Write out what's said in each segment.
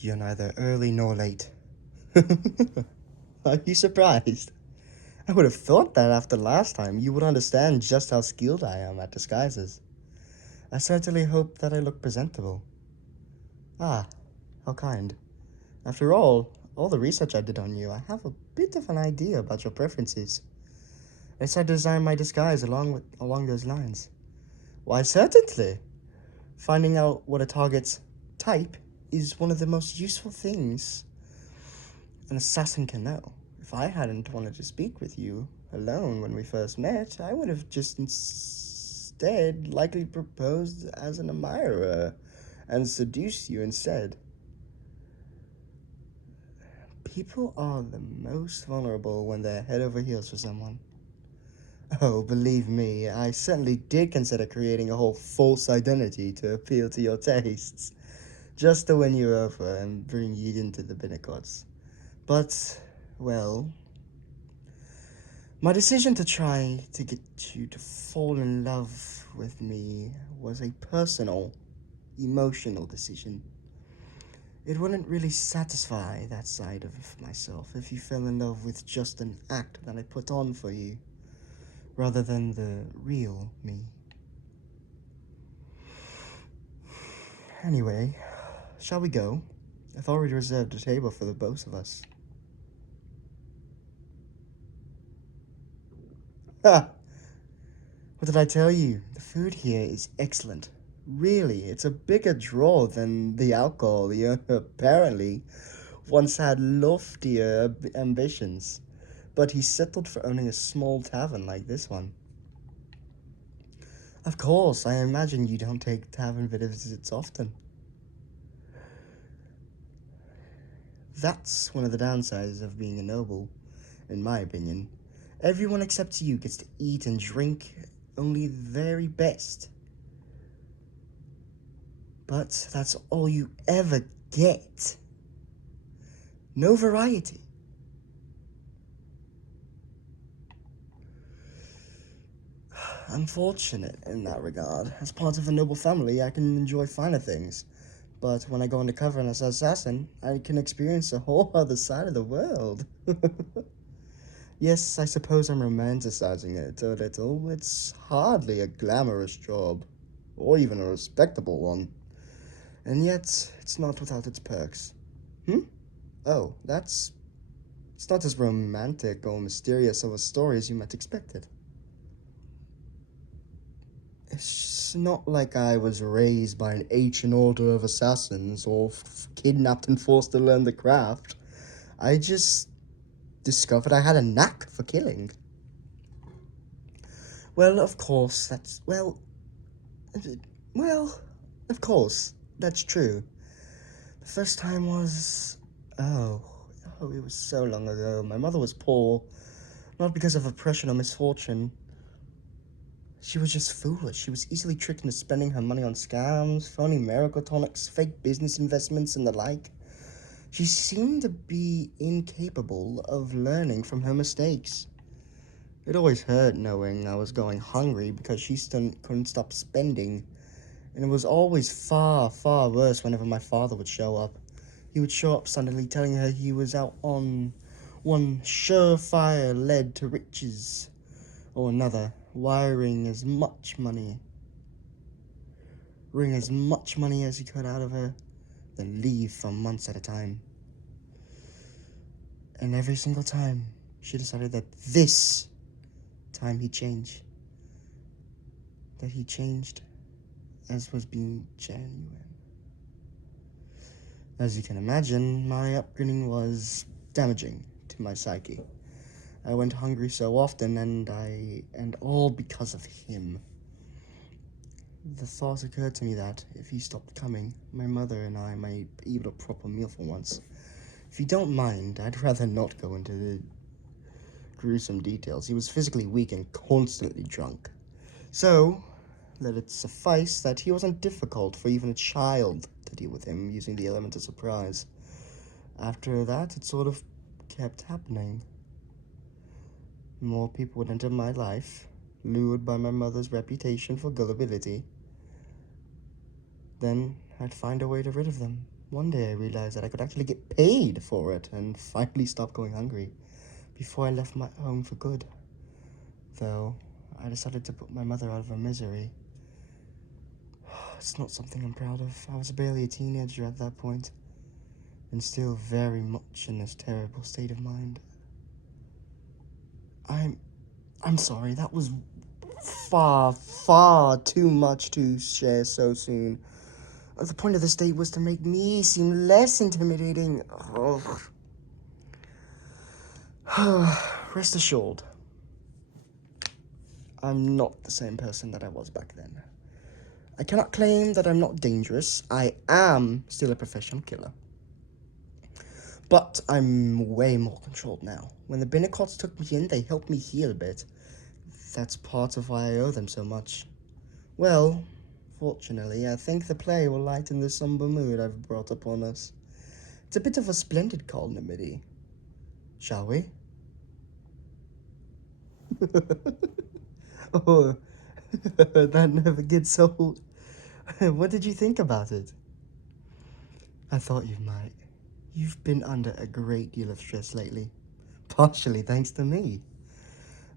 You're neither early nor late. Are you surprised? I would have thought that after last time you would understand just how skilled I am at disguises. I certainly hope that I look presentable. Ah, how kind. After all the research I did on you, I have a bit of an idea about your preferences. I decided to design my disguise along those lines. Why, certainly. Finding out what a target's type is one of the most useful things an assassin can know. If I hadn't wanted to speak with you alone when we first met, I would have just instead likely proposed as an admirer and seduced you instead. People are the most vulnerable when they're head over heels for someone. Oh, believe me, I certainly did consider creating a whole false identity to appeal to your tastes, just to win you over and bring you into the pinnacles. But, well, my decision to try to get you to fall in love with me was a personal, emotional decision. It wouldn't really satisfy that side of myself if you fell in love with just an act that I put on for you, rather than the real me. Anyway, shall we go? I've already reserved a table for the both of us. Ha! What did I tell you? The food here is excellent. Really, it's a bigger draw than the alcohol. You apparently once had loftier ambitions, but he settled for owning a small tavern like this one. Of course, I imagine you don't take tavern visits often. That's one of the downsides of being a noble, in my opinion. Everyone except you gets to eat and drink only the very best. But that's all you ever get. No variety. I'm fortunate in that regard. As part of a noble family, I can enjoy finer things. But when I go undercover as an assassin, I can experience a whole other side of the world. Yes, I suppose I'm romanticizing it a little. It's hardly a glamorous job, or even a respectable one. And yet, it's not without its perks. Hmm? Oh, it's not as romantic or mysterious of a story as you might expect it. It's not like I was raised by an ancient order of assassins or kidnapped and forced to learn the craft. I just discovered I had a knack for killing. Well, of course, well, of course, that's true. The first time was, it was so long ago. My mother was poor, not because of oppression or misfortune. She was just foolish. She was easily tricked into spending her money on scams, phony miracle tonics, fake business investments, and the like. She seemed to be incapable of learning from her mistakes. It always hurt knowing I was going hungry because she couldn't stop spending, and it was always far, far worse whenever my father would show up. He would show up suddenly telling her he was out on one surefire lead to riches or another, wring as much money as he could out of her, then leave for months at a time. And every single time, she decided that this time he'd change. That he changed as was being genuine. As you can imagine, my upbringing was damaging to my psyche. I went hungry so often, and all because of him. The thought occurred to me that if he stopped coming, my mother and I might eat a proper meal for once. If you don't mind, I'd rather not go into the gruesome details. He was physically weak and constantly drunk. So, let it suffice that he wasn't difficult for even a child to deal with him using the element of surprise. After that, it sort of kept happening. More people would enter my life, lured by my mother's reputation for gullibility. Then I'd find a way to rid of them, One day I realized that I could actually get paid for it and finally stop going hungry before I left my home for good. Though, I decided to put my mother out of her misery. It's not something I'm proud of. I was barely a teenager at that point, and still very much in this terrible state of mind. I'm sorry, that was far, far too much to share so soon. The point of this date was to make me seem less intimidating. Rest assured, I'm not the same person that I was back then. I cannot claim that I'm not dangerous. I am still a professional killer. But I'm way more controlled now. When the Binnacots took me in, they helped me heal a bit. That's part of why I owe them so much. Well, fortunately, I think the play will lighten the somber mood I've brought upon us. It's a bit of a splendid calamity. Shall we? Oh, that never gets old. What did you think about it? I thought you might. You've been under a great deal of stress lately, partially thanks to me.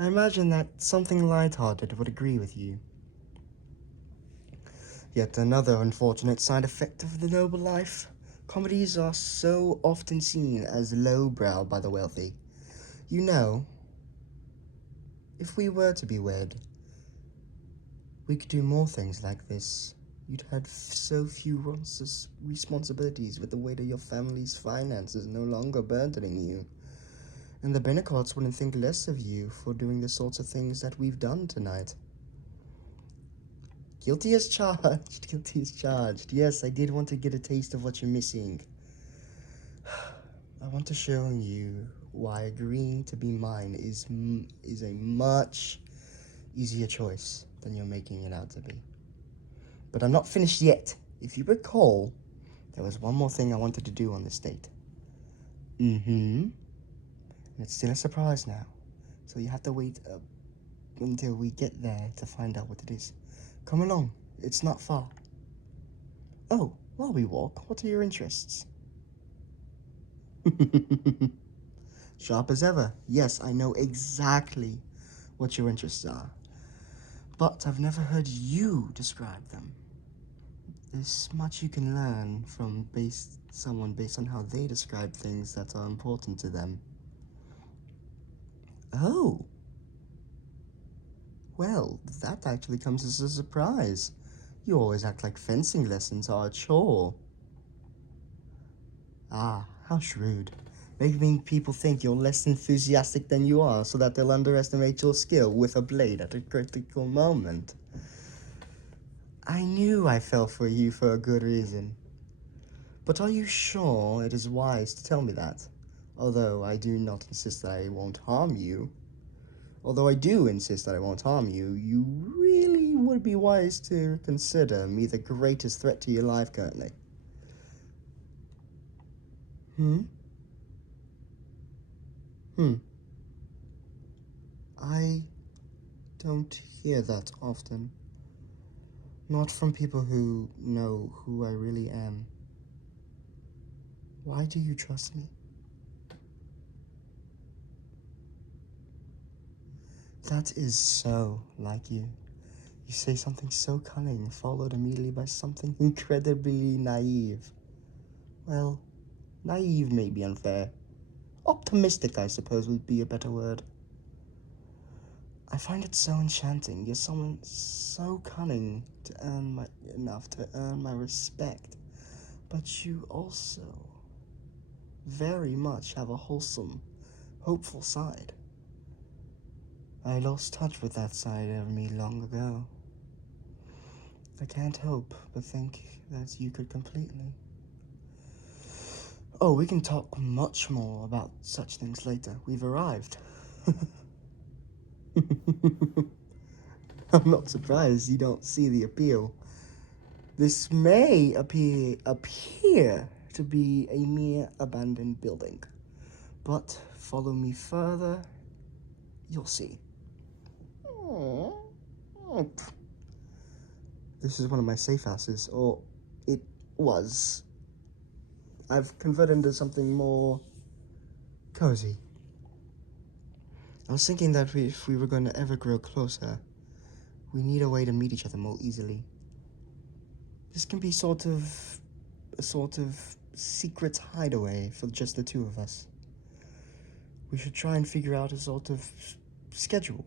I imagine that something lighthearted would agree with you. Yet another unfortunate side effect of the noble life. Comedies are so often seen as lowbrow by the wealthy. You know, if we were to be wed, we could do more things like this. You'd had so few responsibilities with the weight of your family's finances no longer burdening you. And the Bennecots wouldn't think less of you for doing the sorts of things that we've done tonight. Guilty as charged. Guilty as charged. Yes, I did want to get a taste of what you're missing. I want to show you why agreeing to be mine is a much easier choice than you're making it out to be. But I'm not finished yet. If you recall, there was one more thing I wanted to do on this date. And it's still a surprise now, so you have to wait until we get there to find out what it is. Come along, it's not far. Oh, while we walk, what are your interests? Sharp as ever. Yes, I know exactly what your interests are. But I've never heard you describe them. There's much you can learn from someone based on how they describe things that are important to them. Oh. Well, that actually comes as a surprise. You always act like fencing lessons are a chore. Ah, how shrewd. Making people think you're less enthusiastic than you are so that they'll underestimate your skill with a blade at a critical moment. I knew I fell for you for a good reason. But are you sure it is wise to tell me that? Although I do not insist that I won't harm you. Although I do insist that I won't harm you, you really would be wise to consider me the greatest threat to your life currently. I don't hear that often. Not from people who know who I really am. Why do you trust me? That is so like you. You say something so cunning, followed immediately by something incredibly naive. Well, naive may be unfair. Optimistic, I suppose, would be a better word. I find it so enchanting. You're someone so cunning enough to earn my respect. But you also very much have a wholesome, hopeful side. I lost touch with that side of me long ago. I can't help but think that you could complete me. Oh, we can talk much more about such things later. We've arrived. I'm not surprised you don't see the appeal. This may appear to be a mere abandoned building, but follow me further, you'll see. This is one of my safe houses, or it was. I've converted into something more cozy. I was thinking that if we were going to ever grow closer, we need a way to meet each other more easily. This can be a sort of secret hideaway for just the two of us. We should try and figure out a sort of schedule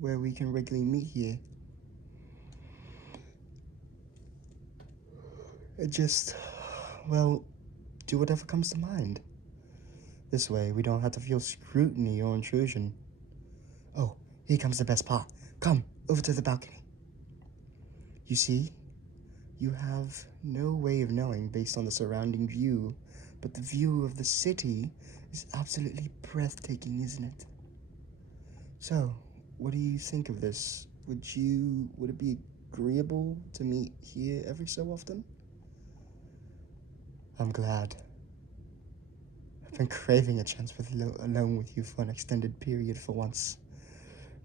where we can regularly meet here. And just, well, do whatever comes to mind. This way, we don't have to feel scrutiny or intrusion. Oh, here comes the best part. Come, over to the balcony. You see, you have no way of knowing based on the surrounding view, but the view of the city is absolutely breathtaking, isn't it? So, what do you think of this? Would it be agreeable to meet here every so often? I'm glad. I've been craving a chance alone with you for an extended period for once.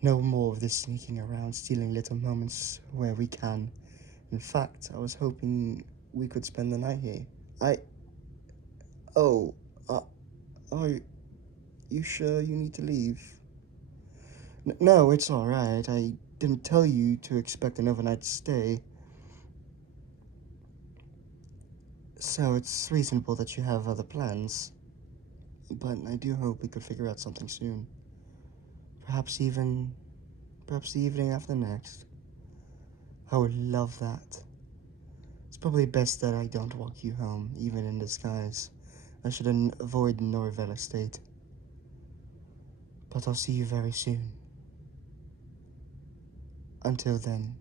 No more of this sneaking around, stealing little moments where we can. In fact, I was hoping we could spend the night here. Oh, are you sure you need to leave? No, it's alright. I didn't tell you to expect an overnight stay. So it's reasonable that you have other plans. But I do hope we could figure out something soon. Perhaps the evening after next. I would love that. It's probably best that I don't walk you home, even in disguise. I should avoid Norvell Estate. But I'll see you very soon. Until then,